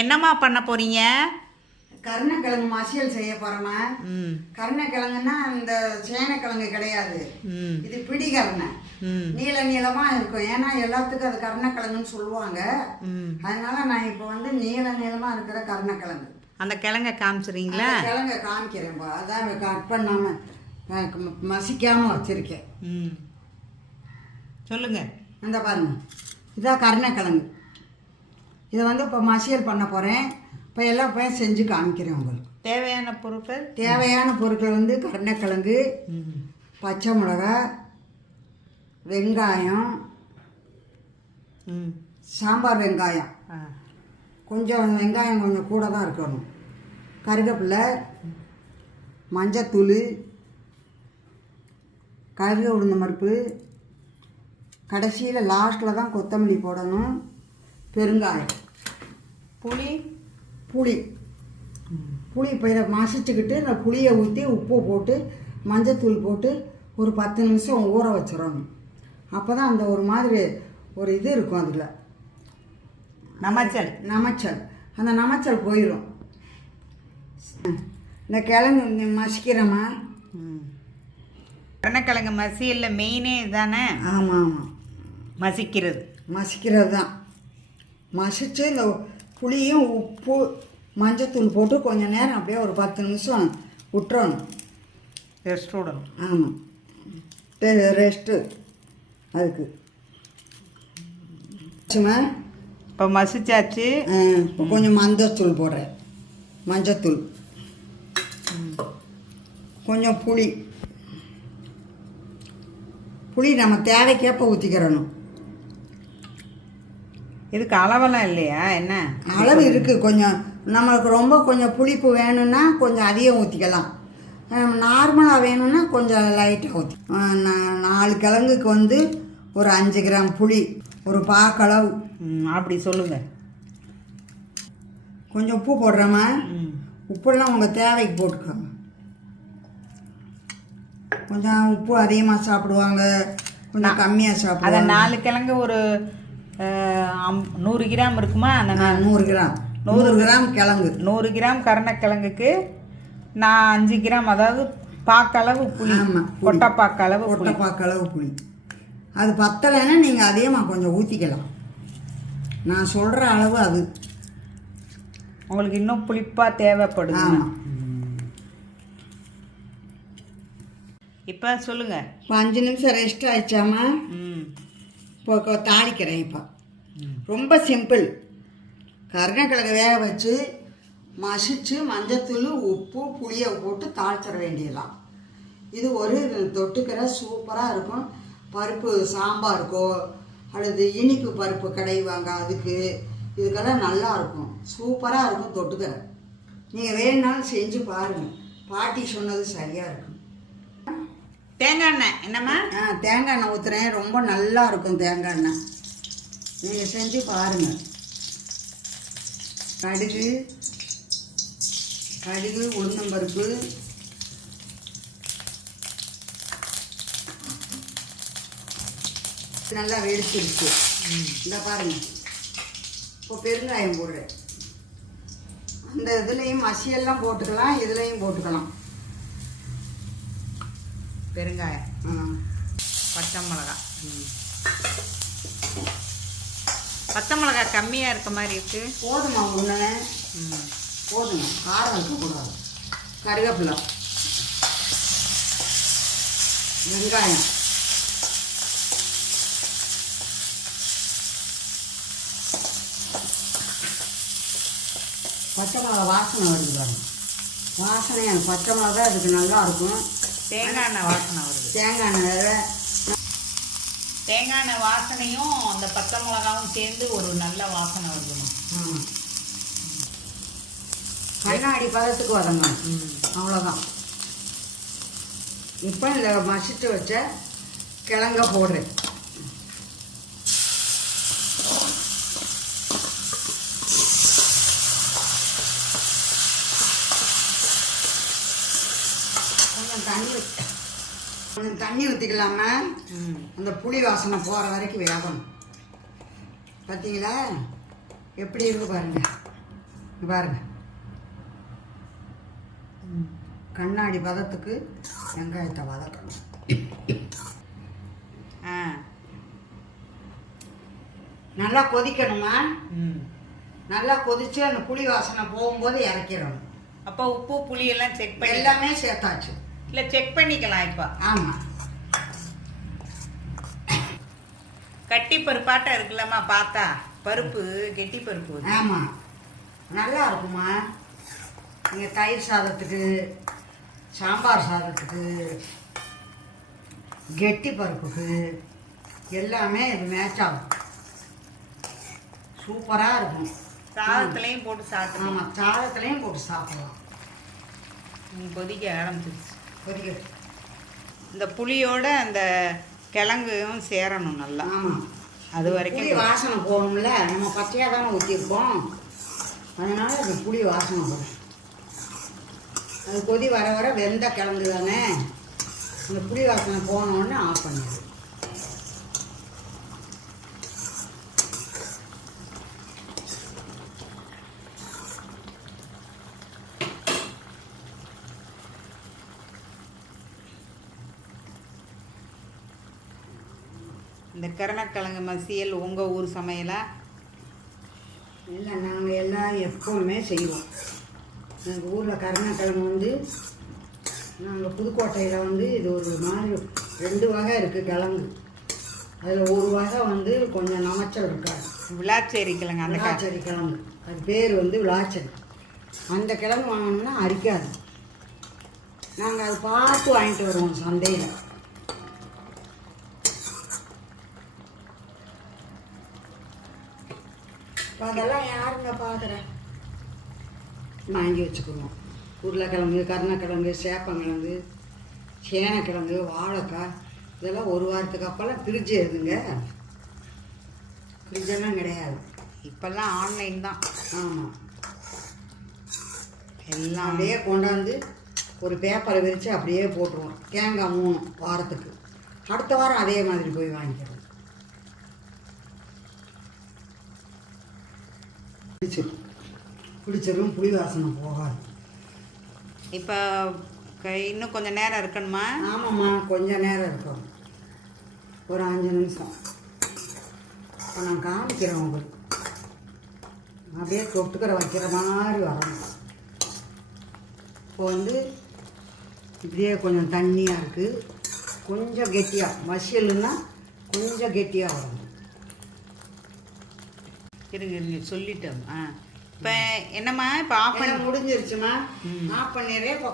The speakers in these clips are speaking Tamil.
என்னம்மா பண்ண போறீங்க? கருணக்கிழங்கு மசியல் செய்ய போறோமா? கருணக்கிழங்குன்னா இந்த சேனக்கிழங்கு கிடையாது, இது பிடிகரணை. நீள நீளமா இருக்கும். ஏன்னா எல்லாத்துக்கும் அது கருணக்கிழங்குன்னு சொல்லுவாங்க. அதனால நான் இப்போ வந்து நீள நீளமா இருக்கிற கருணக்கிழங்கு அந்த கிழங்க காமிச்சுறீங்களா? கிழங்க காமிக்கிறேன்ப்பா. அதான் கட் பண்ணாம மசிக்காம வச்சிருக்கேன். சொல்லுங்க. இந்த பாருங்க, இதான் கருணக்கிழங்கு. இதை வந்து இப்போ மசியல் பண்ண போகிறேன். இப்போ எல்லாம் போய் செஞ்சு காமிக்கிறேன் உங்களுக்கு. தேவையான பொருட்கள் வந்து கருணக்கிழங்கு, பச்சை மிளகா, வெங்காயம், சாம்பார் வெங்காயம், கொஞ்சம் வெங்காயம் கொஞ்சம் கூட தான் இருக்கணும், கருவேப்பிலை, மஞ்சத்தூள், கருக உளுந்தம் பருப்பு, கடைசியில் லாஸ்ட்டில் தான் கொத்தமல்லி போடணும், பெருங்காயம், புளி இப்போ இதை மசிச்சுக்கிட்டு இந்த புளியை ஊற்றி உப்பு போட்டு மஞ்சத்தூள் போட்டு ஒரு 10 நிமிஷம் ஊற வச்சிடணும். அப்போ தான் அந்த ஒரு மாதிரி ஒரு இது இருக்கும், அதில் நமைச்சல் அந்த நமைச்சல் போயிடும். இந்த கிழங்கு மசிக்கிறோமா? கருணக்கிழங்கு மசியலில் மெயினே இதுதானே? ஆமாம், மசிக்கிறது தான். மசித்து இந்த புளியும் உப்பு மஞ்சத்தூள் போட்டு கொஞ்சம் நேரம் அப்படியே ஒரு 10 நிமிஷம் விட்டுறணும், ரெஸ்ட் விடணும். ஆமாம், ரெஸ்ட்டு அதுக்கு. இப்போ மசிச்சாச்சு. இப்போ கொஞ்சம் மஞ்சத்தூள் போடுறேன், மஞ்சத்தூள், கொஞ்சம் புளி நம்ம தேவைக்கேற்ப ஊற்றிக்கிறணும். இதுக்கு அளவெல்லாம் இல்லையா? என்ன அளவு இருக்குது. கொஞ்சம் நம்மளுக்கு ரொம்ப கொஞ்சம் புளிப்பு வேணும்னா கொஞ்சம் அதிகம் ஊற்றிக்கலாம். நார்மலாக வேணும்னா கொஞ்சம் லைட்டாக ஊற்றி. 4 கிழங்குக்கு வந்து ஒரு 5 கிராம் புளி, ஒரு பாக்களவு. அப்படி சொல்லுங்க. கொஞ்சம் உப்பு போடுறோமா? உப்புலாம் உங்கள் தேவைக்கு போட்டுக்கோங்க. கொஞ்சம் உப்பு அதிகமாக சாப்பிடுவாங்க, கொஞ்சம் கம்மியாக சாப்பிடுவாங்க. அதை 4 கிழங்கு ஒரு 100 கிராம் இருக்குமா? அந்த 100 கிராம் கிழங்கு, 100 கிராம் கருணக்கிழங்குக்கு நான் 5 கிராம், அதாவது பாக்களவு புளி. கொட்டைப்பாக்களவு புளி. அது பத்தலைன்னா நீங்கள் அதிகமாக கொஞ்சம் ஊற்றிக்கலாம். நான் சொல்கிற அளவு அது. உங்களுக்கு இன்னும் புளிப்பாக தேவைப்படுது. ஆமாம். இப்போ சொல்லுங்க. இப்போ 5 நிமிஷம் ரெஸ்ட் ஆயிடுச்சாமா? இப்போ தாளிக்கிறேன். இப்போ ரொம்ப சிம்பிள். கருணக்கிழங்கு வேக வச்சு மசிச்சு மஞ்சத்தூள் உப்பு புளியை போட்டு தாளிச்சிட வேண்டியலாம். இது ஒரு தொட்டுக்கிற சூப்பராக இருக்கும். பருப்பு சாம்பாருக்கோ அல்லது இனிப்பு பருப்பு கடைவாங்க, அதுக்கு இதுக்கெல்லாம் நல்லா இருக்கும், சூப்பராக இருக்கும் தொட்டுக்கிற. நீங்கள் வேணுனாலும் செஞ்சு பாருங்கள். பாட்டி சொன்னது சரியாக இருக்கும். தேங்காய் எண்ணெய் என்னம்மா? தேங்காய் எண்ணெய் ஊற்றுறேன், ரொம்ப நல்லா இருக்கும் தேங்காய் எண்ணெய். நீங்கள் செஞ்சு பாருங்கள். கடுகு உளுந்தம் பருப்பு, நல்லா வெடிச்சிருச்சு. இந்த பாருங்கள். இப்போ பெருங்காயம் போடுறேன். அந்த இதுலேயும் மசியெல்லாம் போட்டுக்கலாம், இதுலேயும் போட்டுக்கலாம். பெருங்காயம், பச்சை மிளகா. பச்சை மிளகா கம்மியாக இருக்க மாதிரி இருக்கு. போதுமா? ஒன்று போதுங்க, காரம் இருக்கக்கூடாது. கருவேப்பிலை, வெங்காயம், பச்சை மிளகா வாசனை வருது பாருங்க. வாசனை பச்சை மிளகா அதுக்கு நல்லா இருக்கும். தேங்காய் எண்ணெய் வாசனை வருது. தேங்காய் எண்ணெய் வாசனையும் அந்த பச்சை மிளகாவும் சேர்ந்து ஒரு நல்ல வாசனை வருதுமா. கண்ணாடி பதத்துக்கு வரங்க, அவ்வளோதான். இப்போ இந்த மசிச்சு வச்ச கிழங்க போடுறேன். கொஞ்சம் தண்ணி ஊற்றிக்கலாமா? அந்த புளி வாசனை போகிற வரைக்கும் வேகணும். பார்த்தீங்களா எப்படி இருக்கு பாருங்க. இங்க பாருங்க, கண்ணாடி பதத்துக்கு வெங்காயத்தை வதக்கணும். ஆ நல்லா கொதிக்கணுமா? ம். நல்லா கொதிச்சு அந்த புளி வாசனை போகும்போது இறக்கிடணும். அப்போ உப்பு புளி எல்லாம் செக் பண்ணி எல்லாமே சேர்த்தாச்சு. இல்லை செக் பண்ணிக்கலாம். இப்போ ஆமாம், கட்டி பருப்பாட்டம் இருக்குல்லம்மா பார்த்தா, பருப்பு கெட்டி பருப்பு. ஆமாம், நல்லா இருக்குமா. நீங்கள் தயிர் சாதத்துக்கு, சாம்பார் சாதத்துக்கு, கெட்டி பருப்புக்கு எல்லாமே இது மேட்ச் ஆகும். சூப்பராக இருக்கும். சாதத்துலேயும் போட்டு சாப்பிடலாம். ஆமாம், சாதத்துலேயும் போட்டு சாப்பிடலாம். கொதிக்க ஆரம்பிச்சிருச்சு. கொதிக்க. இந்த புளியோட அந்த கிழங்கும் சேரணும் நல்லா. ஆமாம், அது புளி வரைக்கும் வாசனை போகணும்ல. நம்ம பச்சையாக தானே ஊற்றிருக்கோம், அதனால் அது புளி வாசனை போகும். அது கொதி வர வர வெந்த கிழங்கு தானே, அந்த புளி வாசனை போனோடனே ஆஃப் பண்ணிடு. இந்த கருணக்கிழங்கு மசியல் உங்கள் ஊர் சமையலா? இல்லை, நாங்கள் எல்லாம் எப்பவுமே செய்வோம். எங்கள் ஊரில் கருணக்கிழங்கு வந்து, நாங்கள் புதுக்கோட்டையில் வந்து இது ஒரு மாதிரி 2 வகை இருக்குது கிழங்கு. அதில் ஒரு வகை வந்து கொஞ்சம் நமைச்சல் இருக்காது, விளாச்சேரி கிழங்கு. அந்த விளாச்சேரி கிழங்கு, அது பேர் வந்து விளாச்சேரி. அந்த கிழங்கு வாங்கினோம்னா அரிக்காது. நாங்கள் அதை பார்த்து வாங்கிட்டு வருவோம் சந்தையில். இப்போ அதெல்லாம் யாருங்க பார்க்குறேன், வாங்கி வச்சுக்குவோம். உருளைக்கிழங்கு, கருணக்கிழங்கு, சேப்பங்கிழங்கு, சேனக்கிழங்கு, வாழைக்காய் இதெல்லாம் ஒரு வாரத்துக்கு அப்போல்லாம் ஃப்ரிட்ஜ் எதுங்க, ஃப்ரிட்ஜெல்லாம் கிடையாது. இப்போல்லாம் ஆன்லைன் தான். ஆமாம், எல்லாம் அப்படியே கொண்டாந்து ஒரு பேப்பரை விரித்து அப்படியே போட்டுருவோம். தேங்காய் 3 வாரத்துக்கு, அடுத்த வாரம் அதே மாதிரி போய் வாங்கிக்கிறோம். பிடிச்சிடும், புளி வாசனை போகாது. இப்போ இன்னும் கொஞ்சம் நேரம் இருக்கணுமா? ஆமாம்மா, கொஞ்சம் நேரம் இருக்கும், ஒரு 5 நிமிஷம். இப்போ நான் காமிக்கிறேன் உங்களுக்கு. அப்படியே தொட்டுக்கிற வைக்கிற மாதிரி வரணும். இப்போ வந்து இப்படியே கொஞ்சம் தண்ணியாக இருக்குது, கொஞ்சம் கெட்டியாக, மசியல்னா கொஞ்சம் கெட்டியாக வரணும். இருங்க சொல்லிட்டோம். ஆ இப்போ என்னம்மா இப்போ ஆஃப் பண்ணி முடிஞ்சிருச்சுமா? ஆஃப் பண்ணிடுறேன். இப்போ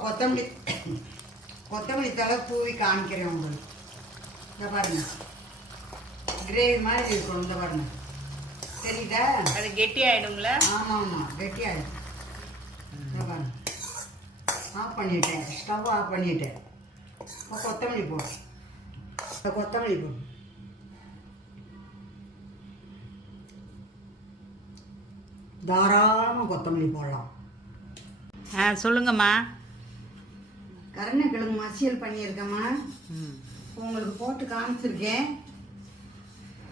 கொத்தமல்லி தலை தூவி காமிக்கிறேன் உங்களுக்கு. இந்த பாருங்க, கிரேவி மாதிரி இருக்கும். இந்த பாருங்க, தெரியுதா? அது கெட்டி ஆகிடும்ல? ஆமாம் ஆமாம், கெட்டி ஆகிடும். இந்த பாருங்க, ஆஃப் பண்ணிட்டேன், ஸ்டவ் ஆஃப் பண்ணிட்டேன். இப்போ கொத்தமல்லி போடு, கொத்தமல்லி போடு. தாராளமாக கொத்தமல்லி போடலாம். ஆ சொல்லுங்கம்மா. கருணக்கிழங்கு மசியல் பண்ணியிருக்கேம்மா, ம், உங்களுக்கு போட்டு காமிச்சிருக்கேன்,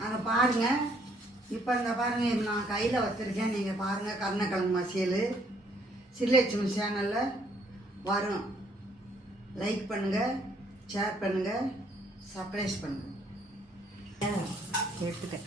அதை பாருங்கள். இப்போ இந்த பாருங்கள், இப்போ நான் கையில் வச்சுருக்கேன், நீங்கள் பாருங்கள். கருணக்கிழங்கு மசியல் சில்லட்சுமி சேனலில் வரும். லைக் பண்ணுங்கள், ஷேர் பண்ணுங்கள், சப்ஸ்கிரைப் பண்ணுங்கள். எடுத்துட்டேன்.